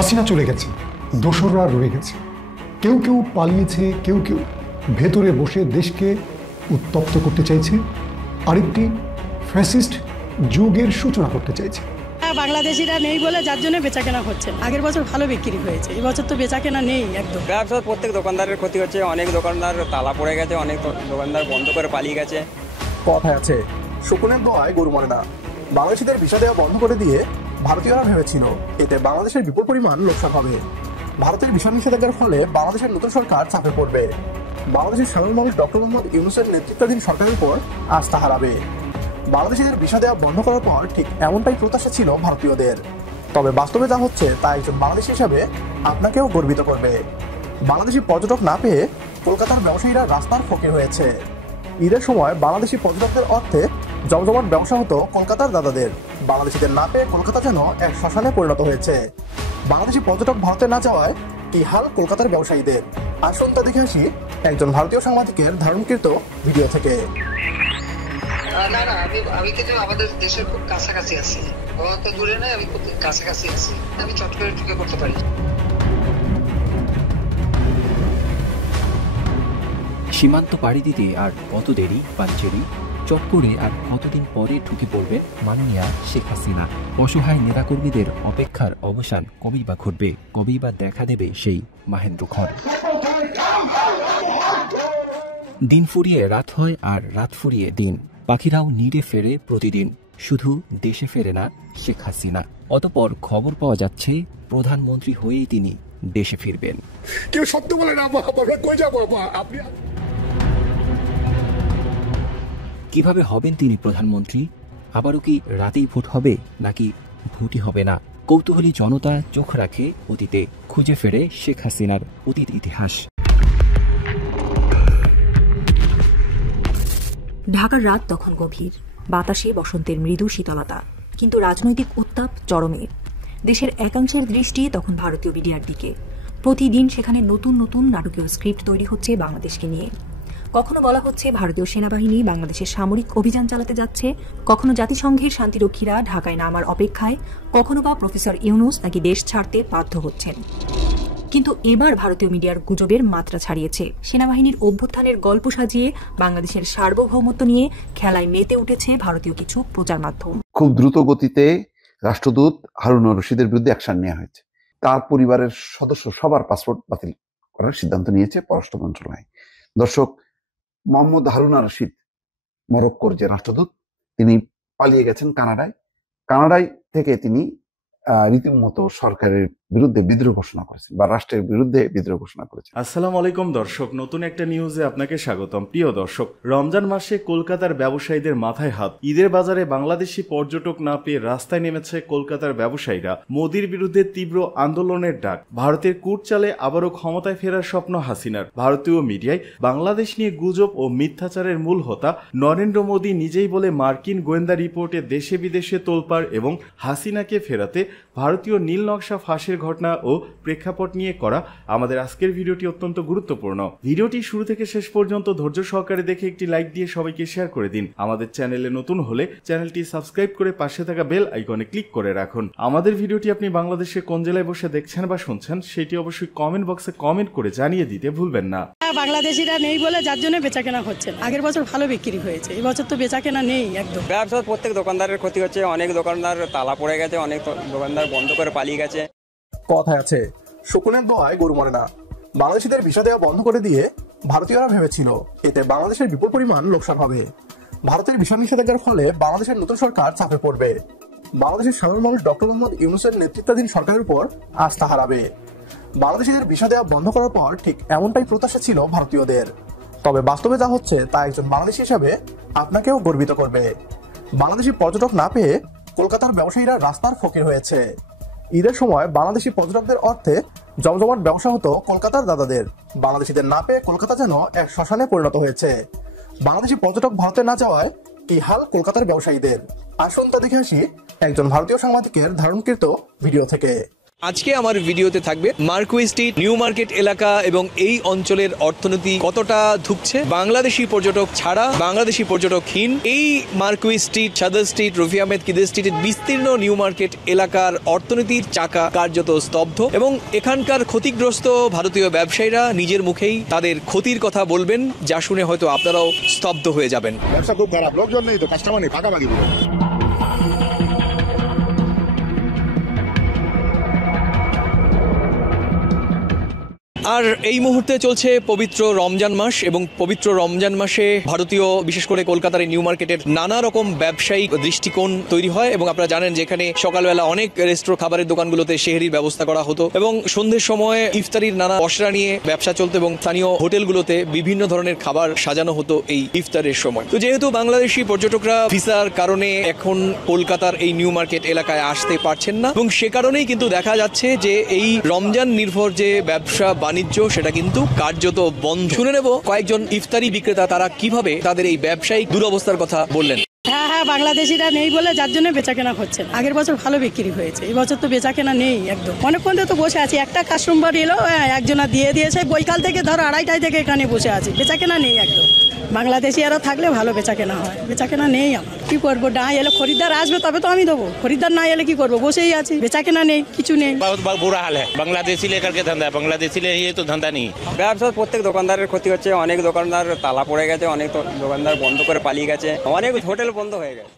হাসিনা চলে গেছে, দোসররা রয়ে গেছে, কেউ কেউ পালিয়েছে, কেউ কেউ ভেতরে বসে দেশকে উত্তপ্ত করতে চাইছে, আরেকটি ফ্যাসিস্ট যুগের সূচনা করতে চাইছে। বাংলাদেশিরা নেই বলে যার জন্য বেচাকেনা হচ্ছে। আগের বছর ভালো বিক্রি হয়েছে, এবছর তো বেচাকেনা নেই একদম। ব্যবসা প্রত্যেক দোকানদারের ক্ষতি হচ্ছে, অনেক দোকানদার তালা পড়ে গেছে, অনেক দোকানদার বন্ধ করে পালিয়ে গেছে। কথায় আছে, শকুনের দোয়ায় গরু মরে না। বাংলাদেশিদের ভিসা দেওয়া বন্ধ করে দিয়ে ভারতীয়রা ভেবেছিল এতে বাংলাদেশের বিপুল পরিমাণ লোকসান হবে। ভারতের ভিসা নিষেধাজ্ঞার ফলে বাংলাদেশের নতুন সরকার চাপে পড়বে। বাংলাদেশের সাধারণ মানুষ ডক্টর মোহাম্মদ ইউনূসের নেতৃত্বাধীন সরকারের উপর আস্থা হারাবে। বাংলাদেশিদের ভিসা দেওয়া বন্ধ করার পর ঠিক এমনটাই প্রত্যাশা ছিল ভারতীয়দের। তবে বাস্তবে যা হচ্ছে তা একজন বাংলাদেশি হিসাবে আপনাকেও গর্বিত করবে। বাংলাদেশি পর্যটক না পেয়ে কলকাতার ব্যবসায়ীরা রাস্তার ফকির হয়েছে। ঈদের সময় বাংলাদেশি পর্যটকদের অর্থে জমজমাট ব্যবসা হতো কলকাতার দাদাদের। বাংলাদেশিদের না পেয়ে কলকাতা যেন এক শ্মশানে পরিণত হয়েছে। বাংলাদেশি পর্যটক ভারতে না যাওয়ায় কি হাল কলকাতার ব্যবসায়ীদের। আসুন তা দেখে আসি একজন ভারতীয় সাংবাদিকের ধারণকৃত ভিডিও থেকে। না না, আমি কিন্তু আমাদের দেশের খুব কাছাকাছি আছি, অত দূরে নয়, আমি খুব কাছাকাছি আছি, আমি চট করে ঢুকে পড়তে পারি। সীমান্ত পাড়ি দিতে আর কত দেরি পাঞ্চেরি, চট করে আর কতদিন পরে ঢুকে পড়বে মাননীয়া শেখ হাসিনা। অসহায় নেতাকর্মীদের অপেক্ষার অবসান কবেই বা ঘটবে, কবেই বা দেখা দেবে সেই মাহেন্দ্রক্ষণ। দিন ফুরিয়ে রাত হয় আর রাত ফুরিয়ে দিন, পাখিরাও নিড়ে ফেরে প্রতিদিন, শুধু দেশে ফেরে না শেখ হাসিনা। অতঃপর খবর পাওয়া যাচ্ছে প্রধানমন্ত্রী হয়েই তিনি দেশে ফিরবেন। কেউ সত্য বলে না, কই যাবো আপনি। কিভাবে হবেন তিনি প্রধানমন্ত্রী? আবারও কি রাতেই ভোট হবে, নাকি ভোটই হবে না? কৌতূহলী জনতা চোখ রাখে অতীতে, খুঁজে ফেরে শেখ হাসিনার অতীত ইতিহাস। ঢাকার রাত তখন গভীর, বাতাসে বসন্তের মৃদু শীতলতা, কিন্তু রাজনৈতিক উত্তাপ চরমে। দেশের একাংশের দৃষ্টি তখন ভারতীয় মিডিয়ার দিকে। প্রতিদিন সেখানে নতুন নতুন নাটকীয় স্ক্রিপ্ট তৈরি হচ্ছে বাংলাদেশকে নিয়ে। কখনো বলা হচ্ছে ভারতীয় সেনাবাহিনী বাংলাদেশের সামরিক অভিযান চালাতে যাচ্ছে, কখনো জাতিসংঘের শান্তিরক্ষীরা ঢাকায় নামার অপেক্ষায়, কখনো বা প্রফেসর ইউনূস নাকি দেশ ছাড়তে বাধ্য হচ্ছেন। কিন্তু এবার ভারতীয় মিডিয়ার গুজবের মাত্রা ছাড়িয়েছে। সেনাবাহিনীর অভ্যুত্থানের গল্প সাজিয়ে বাংলাদেশের সার্বভৌমত্ব নিয়ে খেলায় মেতে উঠেছে ভারতীয় কিছু প্রচার মাধ্যম। খুব দ্রুত গতিতে রাষ্ট্রদূত হারুন রশিদের বিরুদ্ধে অ্যাকশন নেওয়া হয়েছে। তার পরিবারের সদস্য সবার পাসপোর্ট বাতিল করার সিদ্ধান্ত নিয়েছে পররাষ্ট্র মন্ত্রণালয়। দর্শক, মোহাম্মদ হারুন রশিদ, মরক্কোর যে রাষ্ট্রদূত, তিনি পালিয়ে গেছেন কানাডায় থেকে তিনি রীতিমতো সরকারের বিরুদ্ধে বিদ্রোহ ঘোষণা করেছেন বা রাষ্ট্রের বিরুদ্ধে বিদ্রোহ ঘোষণা করেছেন। আসসালামু আলাইকুম দর্শক, নতুন একটা নিউজে আপনাকে স্বাগতম। প্রিয় দর্শক, রমজান মাসে কলকাতার ব্যবসায়ীদের মাথায় হাত। ঈদের বাজারে বাংলাদেশি পর্যটক না পেয়ে রাস্তায় নেমেছে কলকাতার ব্যবসায়ীরা। মোদির বিরুদ্ধে তীব্র আন্দোলনের ডাক। ভারতের কুটচালে আবারও ক্ষমতায় ফেরার স্বপ্ন হাসিনার। ভারতীয় মিডিয়ায় বাংলাদেশ নিয়ে গুজব ও মিথ্যাচারের মূল হোতা নরেন্দ্র মোদী নিজেই বলে মার্কিন গোয়েন্দা রিপোর্টে দেশে বিদেশে তোলপাড় এবং হাসিনাকে ফেরাতে ভারতীয় নীল নকশা ফাঁসের ঘটনা ও প্রেক্ষাপট নিয়ে করা আমাদের আজকের ভিডিওটি অত্যন্ত গুরুত্বপূর্ণ। ভিডিওটি শুরু থেকে শেষ পর্যন্ত ধৈর্য সহকারে দেখে একটি লাইক দিয়ে সবাইকে শেয়ার করে দিন। আমাদের চ্যানেলে নতুন হলে চ্যানেলটি সাবস্ক্রাইব করে পাশে থাকা বেল আইকনে ক্লিক করে রাখুন। আমাদের ভিডিওটি আপনি বাংলাদেশের কোন জেলায় বসে দেখছেন বা শুনছেন সেটি অবশ্যই কমেন্ট বক্সে কমেন্ট করে জানিয়ে দিতে ভুলবেন না। বাংলাদেশিরা নেই বলে যার জন্য বেচাকেনা হচ্ছে। আগের বছর ভালো বিক্রি হয়েছে, এবছর তো বেচাকেনা নেই একদম। ব্যবসা প্রত্যেক দোকানদারের ক্ষতি হচ্ছে, অনেক দোকানদার তালা পড়ে গেছে, অনেক দোকানদার বন্ধ করে পালিয়ে গেছে। কথায় আছে, শকুনের দোয়ায় গরু মরে না। বাংলাদেশিদের ভিসা দেওয়া বন্ধ করে দিয়ে ভারতীয়রা ভেবেছিল এতে বাংলাদেশের বিপুল পরিমাণ লোকসান হবে। ভারতের ভিসা নিষেধাজ্ঞার ফলে বাংলাদেশের নতুন সরকার চাপে পড়বে। বাংলাদেশের সাধারণ মানুষ ডক্টর মোহাম্মদ ইউনূসের নেতৃত্বাধীন সরকারের উপর আস্থা হারাবে। বাংলাদেশিদের ভিসা দেওয়া বন্ধ করার পর ঠিক এমনটাই প্রত্যাশা ছিল ভারতীয়দের। তবে বাস্তবে যা হচ্ছে তা একজন বাংলাদেশি হিসাবে আপনাকেও গর্বিত করবে। বাংলাদেশি পর্যটক না পেয়ে কলকাতার ব্যবসায়ীরা রাস্তার ফকির হয়েছে। ঈদের সময় বাংলাদেশি পর্যটকদের অর্থে জমজমাট ব্যবসা হতো কলকাতার দাদাদের। বাংলাদেশিদের না পেয়ে কলকাতা যেন এক শ্মশানে পরিণত হয়েছে। বাংলাদেশি পর্যটক ভারতে না যাওয়ায় কি হাল কলকাতার ব্যবসায়ীদের। আসুন তা দেখে আসি একজন ভারতীয় সাংবাদিকের ধারণকৃত ভিডিও থেকে। আজকে আমার ভিডিওতে থাকবে মার্কুই স্ট্রিট, নিউ মার্কেট এলাকা এবং এই অঞ্চলের অর্থনীতি কতটা ধুঁকছে বাংলাদেশি পর্যটক ছাড়া, বাংলাদেশি পর্যটকহীন এই মার্কুই স্ট্রিট, সাদার স্ট্রিট, রফি আহমেদ কিদের স্ট্রিটের বিস্তীর্ণ নিউ মার্কেট এলাকার অর্থনীতির চাকা কার্যত স্তব্ধ এবং এখানকার ক্ষতিগ্রস্ত ভারতীয় ব্যবসায়ীরা নিজের মুখেই তাদের ক্ষতির কথা বলবেন, যা শুনে হয়তো আপনারাও স্তব্ধ হয়ে যাবেন। ব্যবসা খুব খারাপ, লোকজন নেই তো, কাস্টমার নেই, ফাঁকাফাঁকি। আর এই মুহূর্তে চলছে পবিত্র রমজান মাস এবং পবিত্র রমজান মাসে ভারতীয়, বিশেষ করে কলকাতার নিউ মার্কেটের নানা রকম ব্যবসায়িক দৃষ্টিকোণ তৈরি হয় এবং আপনারা জানেন যেখানে সকালবেলা অনেক রেস্টুরেন্ট খাবারের দোকানগুলোতে সেহরির ব্যবস্থা করা হতো এবং সন্ধ্যের সময় ইফতারির নানা পসরা নিয়ে ব্যবসা চলতো এবং স্থানীয় হোটেলগুলোতে বিভিন্ন ধরনের খাবার সাজানো হতো এই ইফতারের সময়। তো যেহেতু বাংলাদেশি পর্যটকরা ভিসার কারণে এখন কলকাতার এই নিউ মার্কেট এলাকায় আসতে পারছেন না এবং সে কারণেই কিন্তু দেখা যাচ্ছে যে এই রমজান নির্ভর যে ব্যবসা বাণিজ্য সেটা কিন্তু কার্যত বন্ধ। শুনে নেব কয়েকজন ইফতারি বিক্রেতা তারা কিভাবে তাদের এই ব্যবসায়িক দুরবস্থার কথা বললেন। হ্যাঁ, বাংলাদেশিরা নেই বলে যার জন্য বেচা কেনা হচ্ছে। আগের বছর ভালো বিক্রি হয়েছে, এই বছর তো বেচা কেনা নেই একদম। অনেকক্ষণ তো বসে আছি, একটা কাস্টমার এলো, একজনা দিয়ে দিয়েছে, বৈকাল থেকে ধরো 2:30 থেকে এখানে বসে আছি, বেচা কেনা নেই একদম। বাংলাদেশি আরও থাকলে ভালো বেচা কেনা হয়, বেচা কেনা নেই। আমার কি করবো, না এলে খরিদ্দার আসবে তবে তো আমি দেবো, খরিদ্দার না এলে কি করবো, বসেই আছি, বেচা কেনা নেই, কিছু নেই। बहुत बुरा हाल है, बांग्लादेशी लेकर के धंधा है, बांग्लादेशी ले ये तो धंधा नहीं। ব্যবসার প্রত্যেক দোকানদারের ক্ষতি হচ্ছে, অনেক দোকানদার তালা পড়ে গেছে, অনেক দোকানদার বন্ধ করে পালিয়ে গেছে, অনেক হোটেল বন্ধ হয়ে গেছে।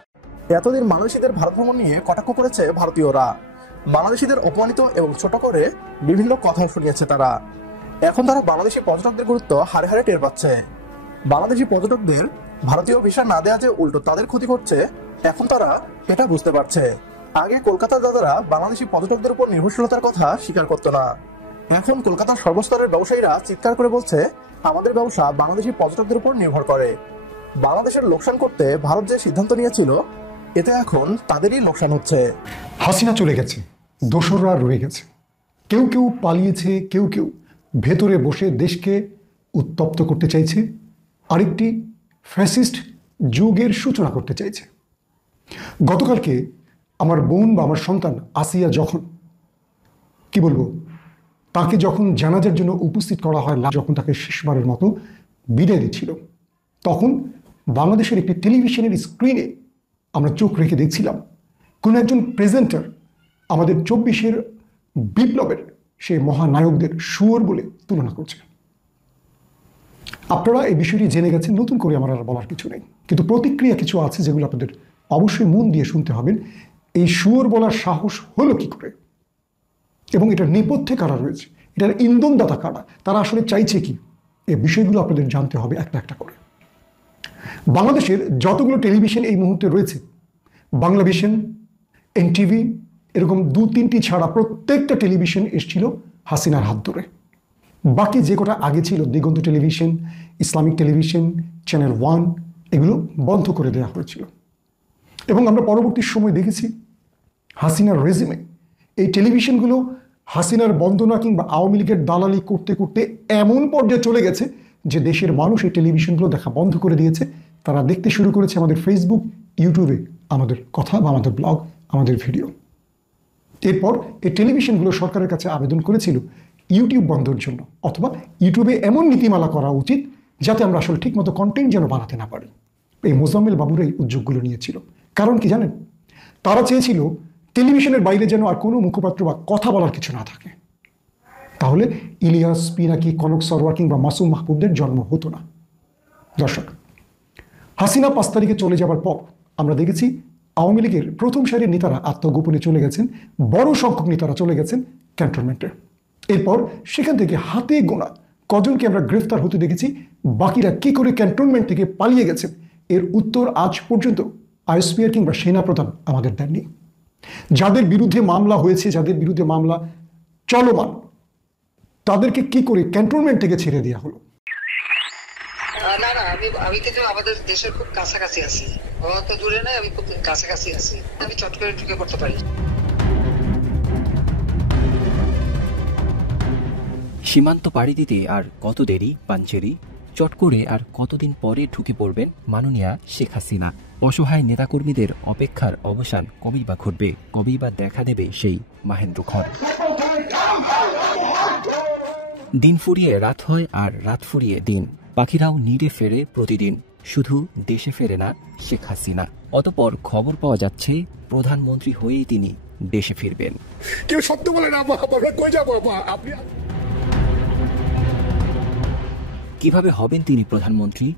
এতদিন বাংলাদেশিদের ভারত ভ্রমণ নিয়ে কটাক্ষ করেছে ভারতীয়রা, বাংলাদেশিদের অপমানিত এবং ছোট করে বিভিন্ন কথা শুনিয়েছে তারা। এখন তারা বাংলাদেশি পর্যটকদের গুরুত্ব হারে হারে টের পাচ্ছে। বাংলাদেশি পর্যটকদের ভারতীয় ভিসা না দেওয়া যে উল্টো তাদের ক্ষতি করছে, এখন তারা এটা বুঝতে পারছে। আগে কলকাতার দাদারা বাংলাদেশি পর্যটকদের উপর নির্ভরশীলতার কথা স্বীকার করতো না, এখন কলকাতার সর্বস্তরের ব্যবসায়ীরা চিৎকার করে বলছে আমাদের ব্যবসা বাংলাদেশি পর্যটকদের উপর নির্ভর করে। বাংলাদেশের লোকসান করতে ভারত যে সিদ্ধান্ত নিয়েছিল, এতে এখন তাদেরই লোকসান হচ্ছে। হাসিনা চলে গেছে, দোসররা রয়ে গেছে, কেউ কেউ পালিয়েছে, কেউ কেউ ভেতরে বসে দেশকে উত্তপ্ত করতে চাইছে, আরেকটি ফ্যাসিস্ট যুগের সূচনা করতে চাইছে। গতকালকে আমার বোন বা আমার সন্তান আসিয়া যখন কি বলবো, তাকে যখন জানাজার জন্য উপস্থিত করা হয়, যখন তাকে শেষবারের মতো বিদায় দিচ্ছিল, তখন বাংলাদেশের একটি টেলিভিশনের স্ক্রিনে আমরা চোখ রেখে দেখছিলাম কোনো একজন প্রেজেন্টার আমাদের 24-এর বিপ্লবের সেই মহানায়কদের শুয়োর বলে তুলনা করছে। আপনারা এই বিষয়টি জেনে গেছেন, নতুন করে আমার আর বলার কিছু নেই, কিন্তু প্রতিক্রিয়া কিছু আছে যেগুলো আপনাদের অবশ্যই মন দিয়ে শুনতে হবেন। এই শুয়োর বলার সাহস হলো কি করে এবং এটার নেপথ্যে কারা রয়েছে, এটার ইন্ধনদাতা কারা, তারা আসলে চাইছে কি, এই বিষয়গুলো আপনাদের জানতে হবে একটা একটা করে। বাংলাদেশের যতগুলো টেলিভিশন এই মুহূর্তে রয়েছে, বাংলাভিশন, এনটিভি, এরকম 2-3টি ছাড়া প্রত্যেকটা টেলিভিশন এসেছিল হাসিনার হাত ধরে। বাকি যে কটা আগে ছিল, দিগন্ত টেলিভিশন, ইসলামিক টেলিভিশন, চ্যানেল 1, এগুলো বন্ধ করে দেওয়া হয়েছিল। এবং আমরা পরবর্তী সময় দেখেছি হাসিনার রেজিমে এই টেলিভিশনগুলো হাসিনার বন্দনা কিংবা আওয়ামী লীগের দালালি করতে করতে এমন পর্যায়ে চলে গেছে যে দেশের মানুষ এই টেলিভিশনগুলো দেখা বন্ধ করে দিয়েছে। তারা দেখতে শুরু করেছে আমাদের ফেসবুক, ইউটিউবে আমাদের কথা বা আমাদের ব্লগ, আমাদের ভিডিও। এরপর এই টেলিভিশনগুলো সরকারের কাছে আবেদন করেছিল ইউটিউব বন্ধের জন্য, অথবা ইউটিউবে এমন নীতিমালা করা উচিত যাতে আমরা আসলে ঠিকমতো কন্টেন্ট যেন বানাতে না পারি। এই মোজাম্মেল বাবুর এই উদ্যোগগুলো নিয়েছিল। কারণ কি জানেন, তারা চেয়েছিল টেলিভিশনের বাইরে যেন আর কোনো মুখপাত্র বা কথা বলার কিছু না থাকে, তাহলে ইলিয়াস, পিনাকি, কনক সরওয়ার কিংবা মাসুম মাহবুবদের জন্ম হতো না। দর্শক, হাসিনা 5 তারিখে চলে যাবার পর আমরা দেখেছি আওয়ামী লীগের প্রথম সারির নেতারা আত্মগোপনে চলে গেছেন, বড় সংখ্যক নেতারা চলে গেছেন ক্যান্টনমেন্টে। এরপর সেখান থেকে হাতে গোনা কজনকে আমরা গ্রেফতার হতে দেখেছি। বাকিরা কি করে ক্যান্টনমেন্ট থেকে পালিয়ে গেছেন এর উত্তর আজ পর্যন্ত আইএসপিআর কিংবা সেনাপ্রধান আমাদের দেননি। যাদের বিরুদ্ধে মামলা হয়েছে, যাদের বিরুদ্ধে মামলা চলমান, তাদেরকে কি করে ক্যান্টনমেন্ট থেকে ছেড়ে দেওয়া হলো? না, আমি কিন্তু আমাদের দেশের খুব কাছাকাছি আছি, অত দূরে নয়, আমি খুব কাছাকাছি আছি, আমি চট করে ঢুকে পড়তে পারি। সীমান্ত পাড়ি দিতে আর কত দেরি পাঞ্চেরি, চট করে আর কতদিন পরে ঢুকে পড়বেন মাননীয়া শেখ হাসিনা? অসহায় নেতাকর্মীদের অপেক্ষার অবসান কবেই বা ঘটবে? কবেই বা দেখা দেবে সেই মাহেন্দ্রক্ষণ? দিন ফুরিয়ে রাত হয় আর রাত ফুরিয়ে দিন। পাখিরাও নিড়ে ফেরে প্রতিদিন, শুধু দেশে ফেরে না শেখ হাসিনা। অতঃপর খবর পাওয়া যাচ্ছে প্রধানমন্ত্রী হয়েই তিনি দেশে ফিরবেন। কেউ সত্য বলে না, কই যাবো আপনি? কিভাবে হবেন তিনি প্রধানমন্ত্রী?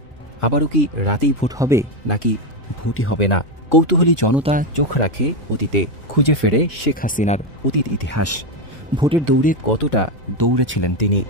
আবারও কি রাতেই ভোট হবে, নাকি ভোটই হবে না? কৌতূহলী জনতা চোখ রাখে অতীতে, খুঁজে ফেরে শেখ হাসিনার অতীত ইতিহাস। ভোটের দৌড়ে কতটা দৌড়েছিলেন তিনি।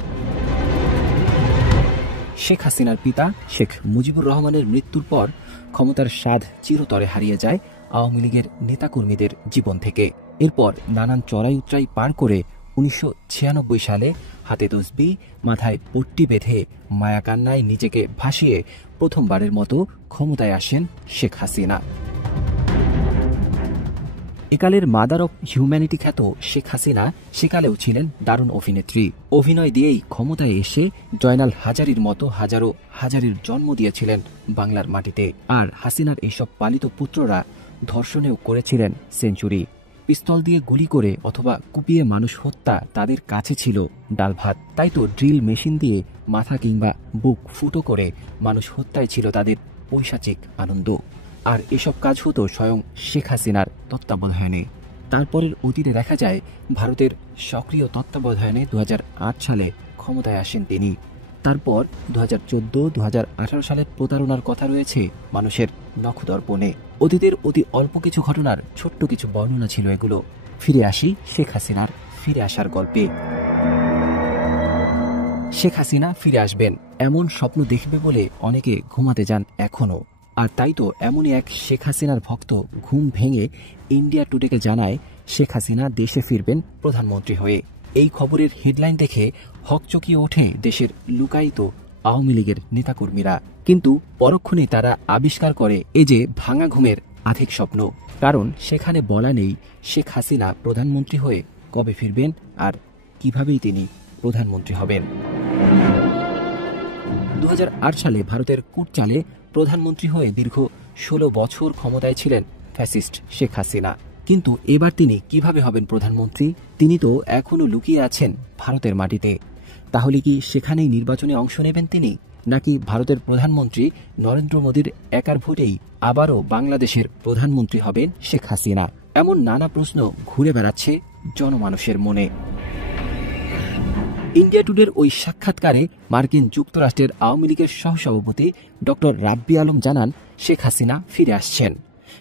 শেখ হাসিনার পিতা শেখ মুজিবুর রহমানের মৃত্যুর পর ক্ষমতার স্বাদ চিরতরে হারিয়ে যায় আওয়ামী লীগের নেতাকর্মীদের জীবন থেকে। এরপর নানান চড়াই উতরাই পার করে 1996 সালে হাতে তসবিহ, মাথায় পট্টি বেঁধে মায়াকান্নায় নিজেকে ভাসিয়ে প্রথমবারের মতো ক্ষমতায় আসেন শেখ হাসিনা। একালের মাদার অব হিউম্যানিটি খ্যাত শেখ হাসিনা সেকালেও ছিলেন দারুণ অভিনেত্রী। অভিনয় দিয়েই ক্ষমতায় এসে জয়নাল হাজারীর মতো হাজারো হাজারির জন্ম দিয়েছিলেন বাংলার মাটিতে। আর হাসিনার এইসব পালিত পুত্ররা ধর্ষণেও করেছিলেন সেঞ্চুরি। পিস্তল দিয়ে গুলি করে অথবা কুপিয়ে মানুষ হত্যা তাদের কাছে ছিল ডাল ভাত। তাই তো ড্রিল মেশিন দিয়ে মাথা কিংবা বুক ফুটো করে মানুষ হত্যায় ছিল তাদের পৈশাচিক আনন্দ। আর এসব কাজ হতো স্বয়ং শেখ হাসিনার তত্ত্বাবধানে। তারপরের অতীতে দেখা যায় ভারতের সক্রিয় তত্ত্বাবধানে 2008 সালে ক্ষমতায় আসেন তিনি। তারপর 2014-2018 সালের প্রতারণার কথা রয়েছে মানুষের নখদর্পণে। অতীতের অতি অল্প কিছু ঘটনার ছোট্ট কিছু বর্ণনা ছিল এগুলো। ফিরে আসি শেখ হাসিনার ফিরে আসার গল্পে। শেখ হাসিনা ফিরে আসবেন এমন স্বপ্ন দেখবে বলে অনেকে ঘুমাতে যান এখনো। আর তাই তো এমনই এক শেখ হাসিনার ভক্ত ঘুম ভেঙে ইন্ডিয়া টুডেকে জানায় শেখ হাসিনা দেশে ফিরবেন প্রধানমন্ত্রী হয়ে। এই খবরের হেডলাইন দেখে হকচকিয়ে ওঠে দেশের লুকায়িত আওয়ামী লীগের নেতাকর্মীরা। কিন্তু পরক্ষণেই তারা আবিষ্কার করে এ যে ভাঙা ঘুমের আধিক স্বপ্ন। কারণ সেখানে বলা নেই শেখ হাসিনা প্রধানমন্ত্রী হয়ে কবে ফিরবেন আর কিভাবেই তিনি প্রধানমন্ত্রী হবেন। 2008 সালে ভারতের কুটচালে প্রধানমন্ত্রী হয়ে দীর্ঘ 16 বছর ক্ষমতায় ছিলেন ফ্যাসিস্ট শেখ হাসিনা। কিন্তু এবার তিনি কিভাবে হবেন প্রধানমন্ত্রী? তিনি তো এখনো লুকিয়ে আছেন ভারতের মাটিতে। তাহলে কি সেখানেই নির্বাচনে অংশ নেবেন তিনি, নাকি ভারতের প্রধানমন্ত্রী নরেন্দ্র মোদীর একার ভোটেই আবারও বাংলাদেশের প্রধানমন্ত্রী হবেন শেখ হাসিনা? এমন নানা প্রশ্ন ঘুরে বেড়াচ্ছে জনমানুষের মনে। ইন্ডিয়া টুডের ওই সাক্ষাৎকারে মার্কিন যুক্তরাষ্ট্রের আওয়ামী লীগের সহসভাপতি ডক্টর রাব্বি আলম জানান শেখ হাসিনা ফিরে আসছেন।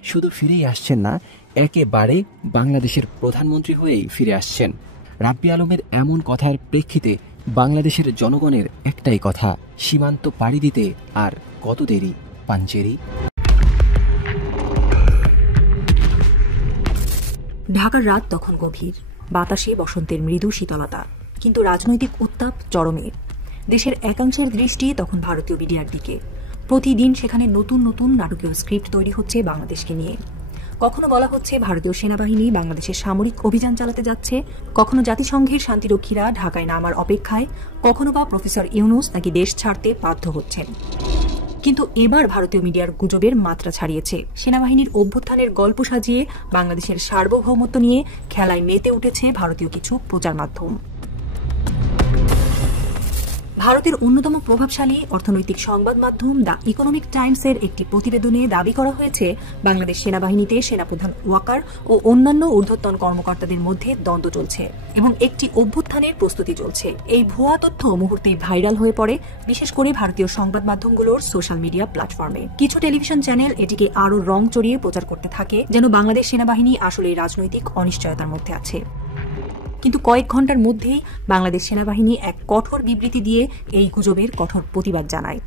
শুধু ফিরেই আসছেন না, একেবারে বাংলাদেশের প্রধানমন্ত্রী হয়েই ফিরে আসছেন। রাব্বি আলমের এমন কথার প্রেক্ষিতে বাংলাদেশের জনগণের একটাই কথা, সীমান্ত পাড়ি দিতে আর কত দেরি পাঞ্চেরি। ঢাকার রাত তখন গভীর, বাতাসে বসন্তের মৃদু শীতলতা, কিন্তু রাজনৈতিক উত্তাপ চরমে। দেশের একাংশের দৃষ্টি তখন ভারতীয় মিডিয়ার দিকে। প্রতিদিন সেখানে নতুন নতুন নাটকীয় স্ক্রিপ্ট তৈরি হচ্ছে বাংলাদেশকে নিয়ে। কখনো বলা হচ্ছে ভারতীয় সেনাবাহিনী বাংলাদেশের সামরিক অভিযান চালাতে যাচ্ছে, কখনো জাতিসংঘের শান্তিরক্ষীরা ঢাকায় নামার অপেক্ষায়, কখনো বা প্রফেসর ইউনুস নাকি দেশ ছাড়তে বাধ্য হচ্ছেন। কিন্তু এবার ভারতীয় মিডিয়ার গুজবের মাত্রা ছাড়িয়েছে। সেনাবাহিনীর অভ্যুত্থানের গল্প সাজিয়ে বাংলাদেশের সার্বভৌমত্ব নিয়ে খেলায় মেতে উঠেছে ভারতীয় কিছু প্রচার মাধ্যম। ভারতের অন্যতম প্রভাবশালী অর্থনৈতিক সংবাদ মাধ্যম দ্য ইকোনমিক টাইমসের একটি প্রতিবেদনে দাবি করা হয়েছে বাংলাদেশ সেনাবাহিনীতে সেনাপ্রধান ওয়াকার ও অন্যান্য ঊর্ধ্বতন কর্মকর্তাদের মধ্যে দ্বন্দ্ব চলছে এবং একটি অভ্যুত্থানের প্রস্তুতি চলছে। এই ভুয়া তথ্য মুহূর্তেই ভাইরাল হয়ে পড়ে, বিশেষ করে ভারতীয় সংবাদ মাধ্যমগুলোর সোশ্যাল মিডিয়া প্ল্যাটফর্মে। কিছু টেলিভিশন চ্যানেল এটিকে আরও রং চড়িয়ে প্রচার করতে থাকে, যেন বাংলাদেশ সেনাবাহিনী আসলে রাজনৈতিক অনিশ্চয়তার মধ্যে আছে। কিন্তু কয়েক ঘন্টার মধ্যেই বাংলাদেশ সেনাবাহিনী এক কঠোর বিবৃতি দিয়ে এই গুজবের কঠোর প্রতিবাদ জানায়।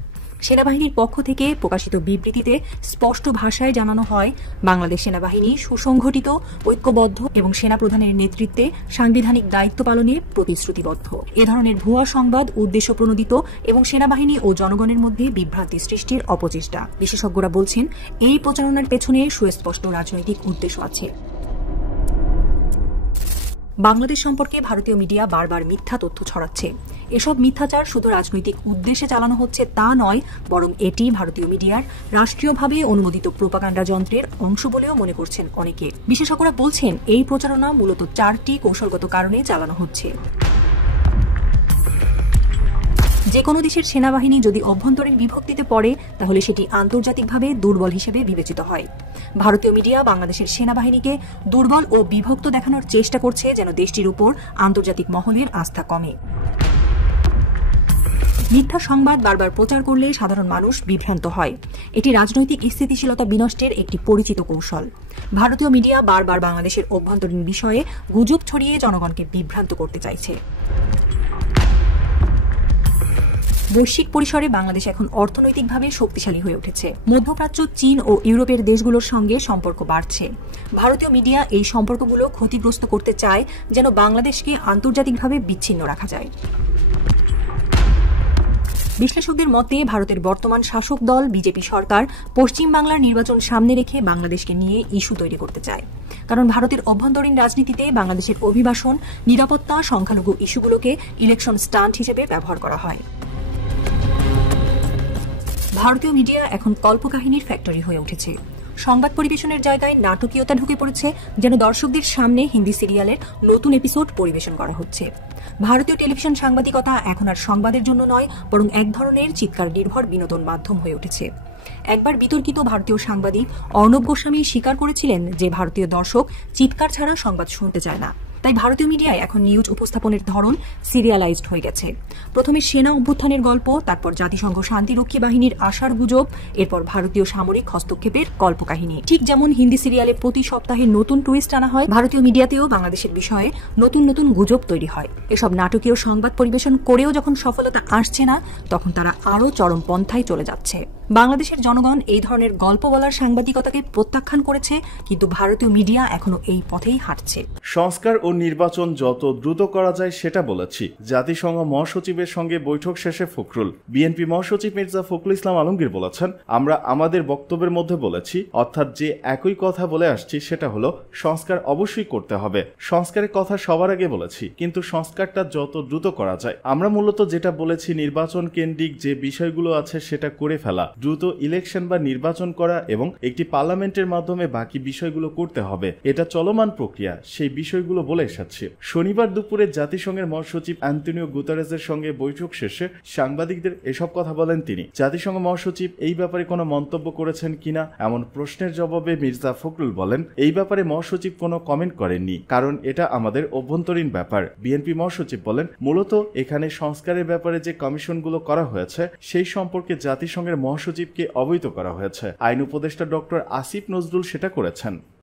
সেনাবাহিনীর পক্ষ থেকে প্রকাশিত বিবৃতিতে স্পষ্ট ভাষায় জানানো হয়, বাংলাদেশ সেনাবাহিনী সুসংগঠিত, ঐক্যবদ্ধ এবং সেনাপ্রধানের নেতৃত্বে সাংবিধানিক দায়িত্ব পালনে প্রতিশ্রুতিবদ্ধ। এ ধরনের ভুয়া সংবাদ উদ্দেশ্য প্রণোদিত এবং সেনাবাহিনী ও জনগণের মধ্যে বিভ্রান্তি সৃষ্টির অপচেষ্টা। বিশেষজ্ঞরা বলছেন, এই প্রচারণার পেছনে সুস্পষ্ট রাজনৈতিক উদ্দেশ্য আছে। বাংলাদেশ সম্পর্কে ভারতীয় মিডিয়া বারবার মিথ্যা তথ্য ছড়াচ্ছে। এসব মিথ্যাচার শুধু রাজনৈতিক উদ্দেশ্যে চালানো হচ্ছে তা নয়, বরং এটি ভারতীয় মিডিয়ার রাষ্ট্রীয়ভাবে অনুমোদিত প্রোপাগান্ডা যন্ত্রের অংশ বলেও মনে করছেন অনেকে। বিশেষজ্ঞরা বলছেন এই প্রচারণা মূলত 4টি কৌশলগত কারণে চালানো হচ্ছে। যে কোনো দেশের সেনাবাহিনী যদি অভ্যন্তরীণ বিভক্তিতে পড়ে তাহলে সেটি আন্তর্জাতিকভাবে দুর্বল হিসেবে বিবেচিত হয়। ভারতীয় মিডিয়া বাংলাদেশের সেনাবাহিনীকে দুর্বল ও বিভক্ত দেখানোর চেষ্টা করছে যেন দেশটির উপর আন্তর্জাতিক মহলের আস্থা কমে। মিথ্যা সংবাদ বারবার প্রচার করলে সাধারণ মানুষ বিভ্রান্ত হয়। এটি রাজনৈতিক স্থিতিশীলতা বিনষ্টের একটি পরিচিত কৌশল। ভারতীয় মিডিয়া বারবার বাংলাদেশের অভ্যন্তরীণ বিষয়ে গুজব ছড়িয়ে জনগণকে বিভ্রান্ত করতে চাইছে। বৈশ্বিক পরিসরে বাংলাদেশ এখন অর্থনৈতিকভাবে শক্তিশালী হয়ে উঠেছে। মধ্যপ্রাচ্য, চীন ও ইউরোপের দেশগুলোর সঙ্গে সম্পর্ক বাড়ছে। ভারতীয় মিডিয়া এই সম্পর্কগুলো ক্ষতিগ্রস্ত করতে চায় যেন বাংলাদেশকে আন্তর্জাতিকভাবে বিচ্ছিন্ন রাখা যায়। বিশ্লেষকদের মতে ভারতের বর্তমান শাসক দল বিজেপি সরকার পশ্চিম বাংলার নির্বাচন সামনে রেখে বাংলাদেশকে নিয়ে ইস্যু তৈরি করতে চায়। কারণ ভারতের অভ্যন্তরীণ রাজনীতিতে বাংলাদেশের অভিবাসন, নিরাপত্তা, সংখ্যালঘু ইস্যুগুলোকে ইলেকশন স্টান্ট হিসেবে ব্যবহার করা হয়। ভারতীয় মিডিয়া এখন কল্পকাহিনীর ফ্যাক্টরি হয়ে উঠেছে। সংবাদ পরিবেশনের জায়গায় নাটকীয়তা ঢুকে পড়েছে, যেন দর্শকদের সামনে হিন্দি সিরিয়ালের নতুন এপিসোড পরিবেশন করা হচ্ছে। ভারতীয় টেলিভিশন সাংবাদিকতা এখন আর সংবাদের জন্য নয়, বরং এক ধরনের চিৎকার নির্ভর বিনোদন মাধ্যম হয়ে উঠেছে। একবার বিতর্কিত ভারতীয় সাংবাদিক অর্ণব গোস্বামী স্বীকার করেছিলেন যে ভারতীয় দর্শক চিৎকার ছাড়া সংবাদ শুনতে চায় না। তাই ভারতীয় মিডিয়ায় এখন নিউজ উপস্থাপনের ধরন সিরিয়ালাইজড হয়ে গেছে। প্রথমে সেনা অভ্যুত্থানের গল্প, তারপর জাতিসংঘ শান্তিরক্ষী বাহিনীর আশার গুজব, এরপর ভারতীয় সামরিক হস্তক্ষেপের কল্পকাহিনী। ঠিক যেমন হিন্দি সিরিয়ালে প্রতি সপ্তাহে নতুন টুইস্ট আনা হয়, ভারতীয় মিডিয়াতেও বাংলাদেশের বিষয়ে নতুন নতুন গুজব তৈরি হয়। এসব নাটকীয় সংবাদ পরিবেশন করেও যখন সফলতা আসছে না, তখন তারা আরও চরম পন্থায় চলে যাচ্ছে। বাংলাদেশের জনগণ এই ধরনের গল্প বলার সাংবাদিকতাকে প্রত্যাখ্যান করেছে, কিন্তু ভারতীয় মিডিয়া এখনো এই পথেই হাঁটছে। সংস্কার ও নির্বাচন যত দ্রুত করা যায় সেটা বলেছি। জাতিসংঘ মহাসচিবের সঙ্গে বৈঠক শেষে ফখরুল। বিএনপি মহাসচিব মির্জা ফখরুল ইসলাম আলমগীর বলেছেন, আমরা আমাদের বক্তব্যের মধ্যে বলেছি, অর্থাৎ যে একই কথা বলে আসছি সেটা হলো সংস্কার অবশ্যই করতে হবে। সংস্কারের কথা সবার আগে বলেছি, কিন্তু সংস্কারটা যত দ্রুত করা যায়। আমরা মূলত যেটা বলেছি, নির্বাচন কেন্দ্রিক যে বিষয়গুলো আছে সেটা করে ফেলা, দ্রুত ইলেকশন বা নির্বাচন করা এবং একটি পার্লামেন্টের মাধ্যমে বাকি বিষয়গুলো করতে হবে। এটা চলমান প্রক্রিয়া, সেই বিষয়গুলো বলে এসেছে। শনিবার দুপুরে জাতিসংঘের মহাসচিব অ্যান্টনিও গুতেরেসের সঙ্গে বৈঠক শেষে সাংবাদিকদের এসব কথা বলেন তিনি। জাতিসংঘ মহাসচিব এই ব্যাপারে কোনো মন্তব্য করেছেন কিনা এমন প্রশ্নের জবাবে মির্জা ফখরুল বলেন, এই ব্যাপারে মহাসচিব কোনো কমেন্ট করেননি, কারণ এটা আমাদের অভ্যন্তরীণ ব্যাপার। বিএনপি মহাসচিব বলেন, মূলত এখানে সংস্কারের ব্যাপারে যে কমিশনগুলো করা হয়েছে সেই সম্পর্কে জাতিসংঘের মহাসচিবকে অবহিত করা হয়েছে। আইন উপদেষ্টা ডক্টর আসিফ নজরুল সেটা করেছেন।